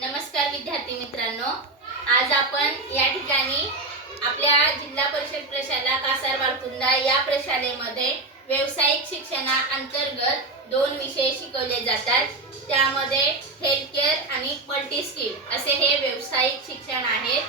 नमस्कार विद्यार्थी मित्रांनो, आज आपण या ठिकाणी आपल्या जिल्हा परिषद प्रशाला कासार बालकुंदा या प्रशालेमध्ये व्यावसायिक शिक्षणाअंतर्गत 2 विषय शिकवले जातात। त्यामध्ये हेल्थ केअर आणि मल्टी स्किल असे हे व्यावसायिक शिक्षण आहे।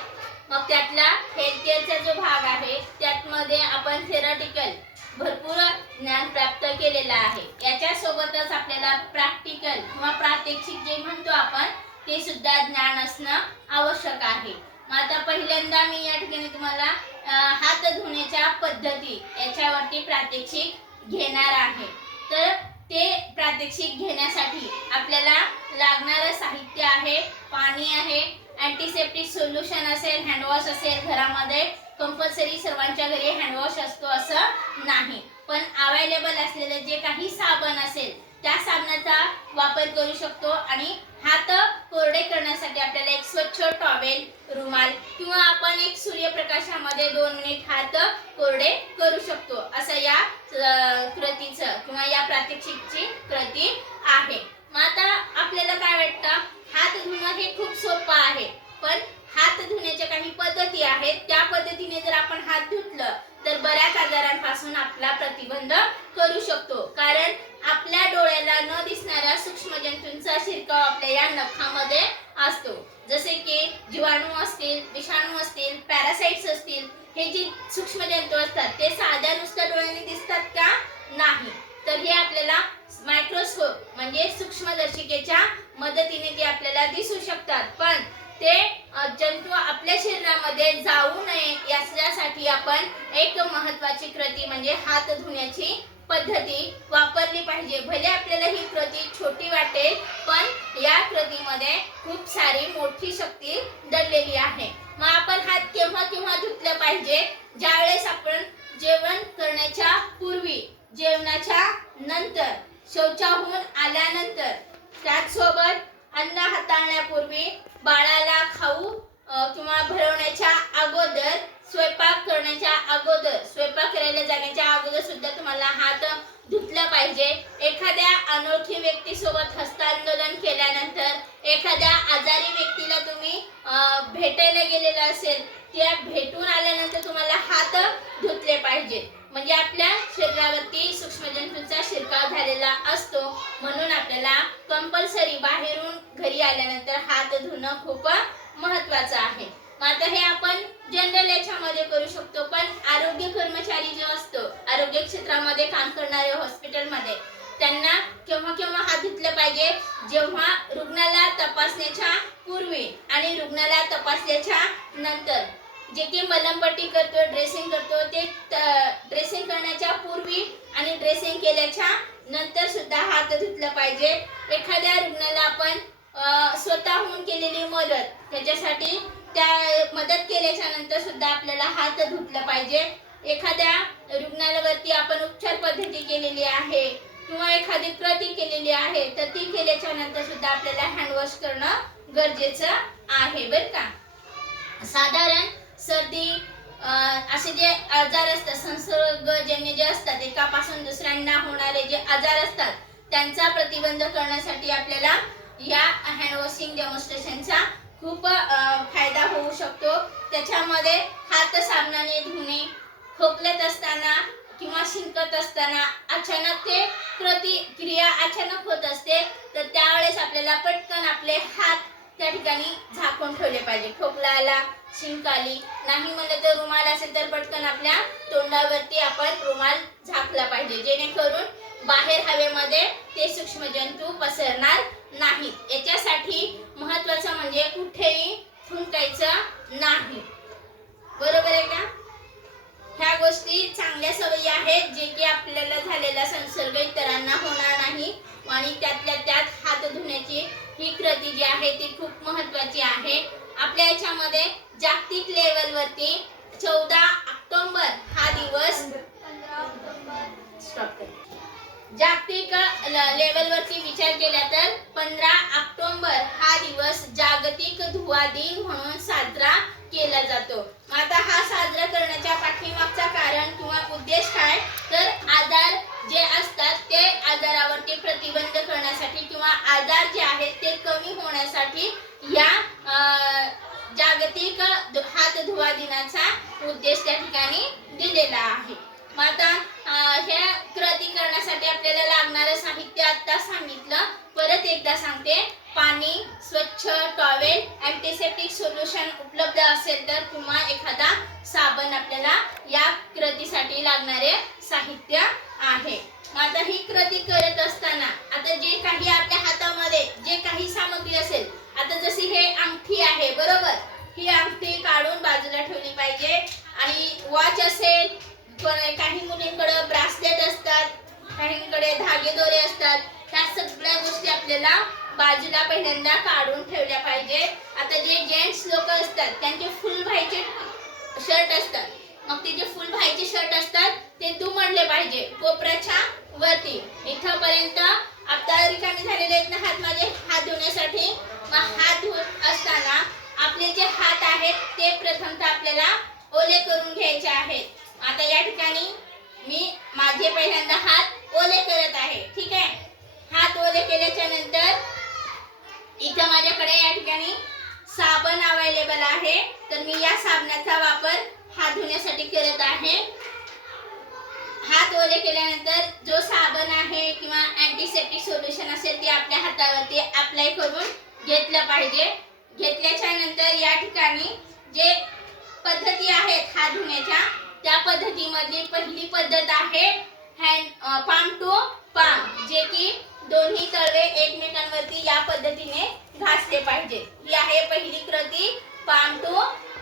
मग त्यातला हेल्थ केअरचा जो भाग आहे त्यामध्ये आपण थेरॉटिकल भरपूर ज्ञान प्राप्त केलेला आहे। याच्या सोबतच आपल्याला प्रॅक्टिकल किंवा प्रात्यक्षिक जे म्हणतो आपण ते सुद्धा ज्ञान असणं आवश्यक आहे। मग आता पहिल्यांदा मी या ठिकाणी तुम्हाला हात धुण्याच्या पद्धती याच्यावरती प्रात्यक्षिक घेणार आहे। तर ते प्रात्यक्षिक घेण्यासाठी आपल्याला लागणारे साहित्य आहे, पाणी आहे, अँटीसेप्टिक सोल्युशन असेल, हँडवॉश असेल, घरामध्ये कंपल्सरी सर्वांच्या घरी हँडवॉश असतो असं नाही, पण अवेलेबल असलेले जे काही साबण असेल त्या साबणाचा वापर करू शकतो आणि हात कोरडे करण्यासाठी आपल्याला एक स्वच्छ टॉवेल, रुमाल किंवा आपण एक सूर्यप्रकाशामध्ये 2 मिनिट हात कोरडे करू शकतो असं या कृतीचं किंवा या प्रात्यक्षिकची कृती आहे। मग आता आपल्याला काय वाटतं, हात धुणं हे खूप सोपं आहे, पण हात धुण्याच्या काही पद्धती आहेत। त्या पद्धतीने जर आपण हात धुतलं तर बऱ्याच आजारांपासून आपला प्रतिबंध करू शकतो, कारण आपल्या डोळ्याला न दिसणाऱ्या सूक्ष्म जंतूंचा शिरकाव आपल्या या नखामध्ये असतो। जसे की जीवाणू असतील, विषाणू असतील, पॅरासाइट्स असतील, हे जे सूक्ष्म जंतू असतात ते साध्या नुसत्या डोळ्याने दिसतात का? नाही, तर हे आपल्याला मायक्रोस्कोप म्हणजे सूक्ष्मदर्शिकेच्या मदतीने ते आपल्याला दिसू शकतात, पण ते जंतू आपल्या शरीरामध्ये जाऊ नये यासाठी आपण एक महत्त्वाची कृती म्हणजे हात धुण्याची पद्धती वापरली पाहिजे। भले आपल्याला ही कृती छोटी वाटेल, पण या कृतीमध्ये खूप सारी मोठी शक्ती दडलेली आहे। मग आपण हात केव्हा केव्हा धुतले पाहिजे? ज्यावेळेस आपण जेवण करण्याच्या पूर्वी, जेवणाच्या नंतर, शौचाहून आल्यानंतर, त्याचसोबत अन्न हाताळण्यापूर्वी, बाळाला खाऊ किंवा भरवण्याच्या अगोदर, स्वयंपाक करण्याच्या अगोदर, स्वयंपाक करायला जाण्याच्या अगोदर सुद्धा तुम्हाला हात धुतला पाहिजे। एखाद्या अनोळखी व्यक्तीसोबत हस्तांदोलन केल्यानंतर, एखाद्या आजारी व्यक्तीला तुम्ही भेटायला गेलेला असेल, त्या भेटून आल्यानंतर तुम्हाला हात धुतले पाहिजे, म्हणजे आपल्या शरीरावरती सूक्ष्मजंतूंचा शिरकाव झालेला असतो, म्हणून आपल्याला कंपल्सरी बाहेरून घरी आल्यानंतर हात धुणं खूप महत्त्वाचं आहे। मग आता हे आपण जनरल याच्यामध्ये करू शकतो, पण आरोग्य कर्मचारी जो असतो, आरोग्य क्षेत्रामध्ये काम करणारे हॉस्पिटलमध्ये, त्यांना केव्हा केव्हा हात धुतले पाहिजे? जेव्हा रुग्णाला तपासण्याच्या पूर्वी आणि रुग्णाला तपासल्याच्या नंतर, जे की मलमपट्टी करतो, ड्रेसिंग करतो, ते ड्रेसिंग करण्याच्या पूर्वी आणि ड्रेसिंग केल्याच्या नंतर सुद्धा हात धुतला पाहिजे। एखाद्या रुग्णाला आपण स्वतःहून केलेली मदत, त्याच्यासाठी त्या मदत केल्याच्या नंतर सुद्धा आपल्याला हात धुतला पाहिजे। एखाद्या रुग्णालयावरती आपण उपचार पद्धती केलेली आहे किंवा एखादी कृती केलेली आहे, तर ती केल्याच्या नंतर सुद्धा आपल्याला हँडवॉश करणं गरजेचं आहे बरं का। साधारण सर्दी असे जे आजार असतात, संसर्गजन्य जे असतात, एकापासून दुसऱ्यांना होणारे जे आजार असतात, त्यांचा प्रतिबंध करण्यासाठी आपल्याला या हँडवॉशिंग डेमॉन्स्ट्रेशनचा खूप फायदा होऊ शकतो। त्याच्यामध्ये हात साबणाने धुणे, खोकलत असताना किंवा शिंकत असताना अचानक ते प्रतिक्रिया अचानक होत असते, तर त्यावेळेस आपल्याला पटकन आपले हात त्या ठिकाणी झाकून ठेवले पाहिजे। खोकला आला, शिंक आली, नाही म्हणलं तर रुमाल असेल तर पटकन आपल्या तोंडावरती आपण रुमाल झाकला पाहिजे, जेणेकरून बाहेर हवेमध्ये ते सूक्ष्मजंतू पसरणार नाहीत। याच्यासाठी महत्त्वाचं म्हणजे कुठेही थुंकायचं नाही, बरोबर आहे का? ह्या गोष्टी चांगल्या सवयी आहेत, जे की आपल्याला झालेला संसर्ग इतरांना होणार नाही, आणि त्यातल्या त्यात हात धुण्याची ही कृती जी आहे ती खूप महत्त्वाची आहे। आपल्या याच्यामध्ये जागतिक लेवलवरती 14 ऑक्टोबर हा दिवस, जागतिक लेवलवरती विचार केला तर 15 ऑक्टोबर हा दिवस जागतिक धुवा दिन म्हणून साजरा केला जातो। आता हा साजरा करण्याच्या पाठीमागचा कारण किंवा उद्देश काय, तर आजार जे असतात ते आजारावरती प्रतिबंध करण्यासाठी किंवा आजार जे आहेत ते कमी होण्यासाठी या जागतिक हात धुवा दिनाचा उद्देश त्या ठिकाणी दिलेला आहे. मग आता ह्या कृती करण्यासाठी आपल्याला लागणारं साहित्य आता सांगितलं. परत एकदा सांगते, पाणी, स्वच्छ टॉवेल, अँटीसेप्टिक सोल्युशन उपलब्ध असेल तर किंवा एखादा साबण आपल्याला या कृतीसाठी लागणारे साहित्य आहे. मग आता ही कृती करत असताना आता जे काही आपल्या हातामध्ये जे काही सामग्री असेल, आता जशी हे अंगठी आहे बरोबर, ही अंगठी काढून बाजूला ठेवली पाहिजे. आणि वॉच असेल, काही मुलींकडे ब्रासलेट असतात, काहींकडे धागेदोरे असतात, ह्या सगळ्या गोष्टी आपल्याला बाजूला पहिल्यांदा काढून ठेवल्या पाहिजे. आता जे जेंट्स लोक असतात त्यांचे फुल भाईचे शर्ट असतात, मग ते जे फुल भाईचे शर्ट असतात ते दुमडले पाहिजे कोपऱ्याच्या वरती. इथपर्यंत आता रिकामी झालेले आहेत ना हात माझे हात धुण्यासाठी. मग हात धुत असताना आपले जे हात आहेत ते प्रथमतः आपल्याला ओले करून घ्यायचे आहेत. आता या ठिकाणी मी माझे पहिल्यांदा हात ओले करत आहे. ठीक आहे, हात ओले केल्याच्या नंतर इथं माझ्याकडे या ठिकाणी साबण अवेलेबल आहे, तर मी या साबणाचा वापर हात धुण्यासाठी करत आहे. हात ओले केल्यानंतर जो साबण आहे किंवा अँटीसेप्टिक सोल्युशन असेल ते आपल्या हातावरती अप्लाय करून घेतलं पाहिजे. घेतल्याच्या नंतर या ठिकाणी जे पद्धती आहेत हात धुण्याच्या, त्या पद्धतीमध्ये पहिली पद्धत आहे हँड पाम टू पाम, जे की दोन्ही तळवे एकमेकांवरती या पद्धतीने घासले पाहिजे. ही आहे पहिली कृती पाम टू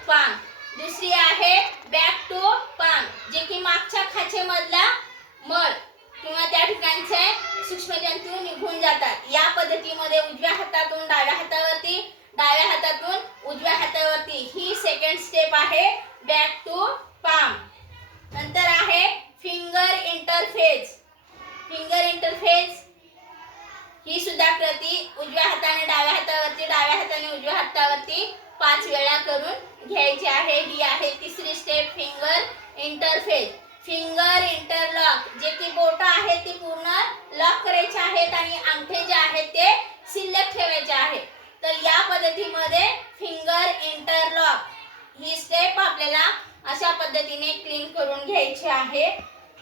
पाम. दुसरी आहे बॅक टू पाम, जे की मागच्या खाचेमधला मळ किंवा त्या ठिकाणचे सूक्ष्मजंतू निघून जातात. या पद्धतीमध्ये उजव्या हातातून डाव्या हातावरती, डाव्या हातातून उजव्या हातावरती, ही सेकंड स्टेप आहे बॅक टू पाम. नंतर आहे फिंगर इंटरफेस. फिंगर इंटरफेस ही सुद्धा कृती उजव्या हाताने डाव्या हातावरती, डाव्या हाताने उजव्या हातावरती 5 वेळा करून घ्यायची आहे. ही आहे तिसरी step finger interface. Finger interlock, जे की बोट आहेत ती पूर्ण लॉक करायचे आहेत आणि अंगठे जे आहेत ते शिल्लक ठेवायचे आहेत. तर या पद्धतीमध्ये फिंगर इंटरलॉक ही स्टेप आपल्याला अशा पद्धतीने क्लीन करून घ्यायची आहे.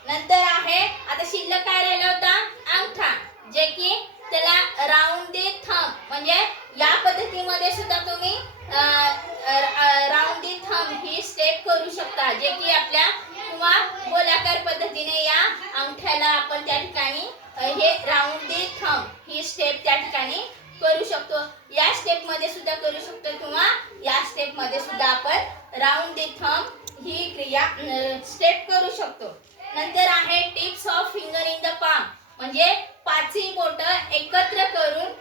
नंतर आहे आता शिल्लक काय राहिला होता, अंगठा, जे की त्याला राऊंड दी थंब, म्हणजे या पद्धतीमध्ये सुद्धा तुम्ही राऊंड दी थंब ही स्टेप करू शकता, जे की आपल्या किंवा गोलाकार पद्धतीने या अंगठ्याला आपण त्या ठिकाणी हे राऊंड दी थंब ही स्टेप त्या ठिकाणी करू शकतो. या स्टेप मध्ये सुद्धा करू शकतो किंवा या स्टेप मध्ये सुद्धा आपण राऊंड दी थंब ही क्रिया स्टेप करू शकतो. नंतर आहे tips of finger in the palm, म्हणजे पाचही बोट एकत्र करून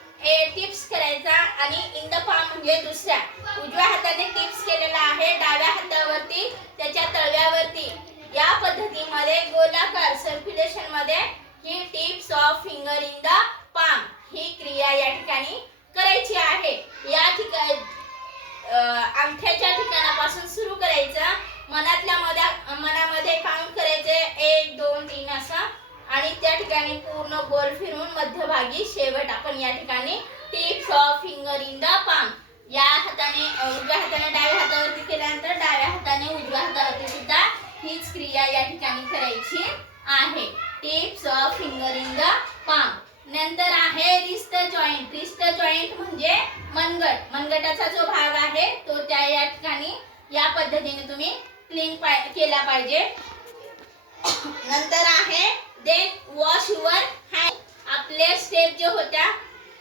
टिप्स करायचा आणि इन द पाम म्हणजे दुसऱ्या उजव्या हाताने टिप्स केलेला आहे, डाव्या हातावरती त्याच्या तळव्यावरती. या पद्धतीमध्ये गोलाकार सर्क्युलेशन मध्ये ही tips of finger in the palm ही क्रिया या ठिकाणी करायची आहे. या ठिकाणी अंगठ्याच्या ठिकाणापासून सुरू करायचं, मनामध्ये काउंट करायचे 1 2 3 असं, आणि त्या ठिकाणी पूर्ण गोल फिरून मध्यभागी शेवट आपण या ठिकाणी tips of finger in the palm या हाताने उजव्या हाताने डाव्या हातावरती केल्यानंतर डाव्या हाताने उजव्या हातावरती सुद्धा हीच क्रिया या ठिकाणी करायची आहे. Tips of finger in the palm. नंतर आहे रिस्ट जॉइंट. रिस्ट जॉइंट म्हणजे मनगट, मनगटाचा जो भाग आहे तो त्या या ठिकाणी या पद्धतीने तुम्ही क्लीन केला पाहिजे. नंतर आहे देन वॉश युअर हँड. आपल्या स्टेप जे होत्या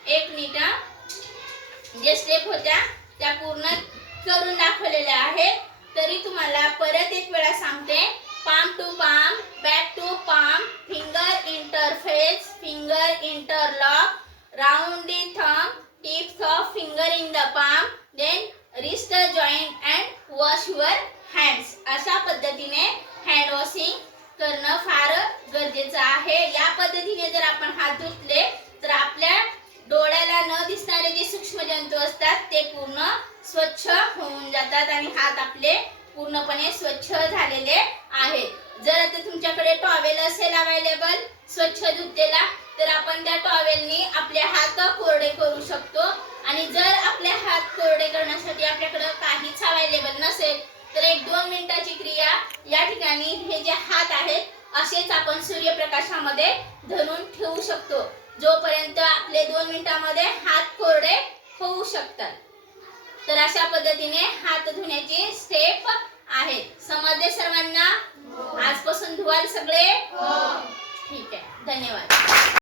1 मिनिट जे स्टेप होत्या त्या पूर्ण करून दाखवलेल्या आहेत. तरी तुम्हाला परत एक वेळा सांगते, palm to palm, back to palm, finger interface, finger interlock, round the thumb, tips of finger in the palm, then wrist joint and wash your hands. अशा पद्धतीने हँड वॉशिंग करणं फार गरजेचं आहे. या पद्धतीने जर आपण हात धुतले तर आपल्या डोळ्याला न दिसणारे जे सूक्ष्मजंतू असतात ते पूर्ण स्वच्छ होऊन जातात आणि हात आपले पूर्णपणे स्वच्छ झालेले आहेत. जर आता तुमच्याकडे टॉवेल असेल अवेलेबल स्वच्छ धुतलेला, तर आपण त्या टॉवेलनी आपले हात कोरडे करू शकतो. आणि जर आपले हात धुण्यासाठी आपल्याकडे काहीच अवेलेबल नसेल तर 1-2 मिनिटाची क्रिया या ठिकाणी हे जे हात आहेत असेच आपण सूर्यप्रकाशामध्ये धरून ठेवू शकतो जोपर्यंत आपले 2 मिनिटांमध्ये हात कोरडे होऊ शकतात। तर अशा पद्धतीने हात धुण्याची स्टेप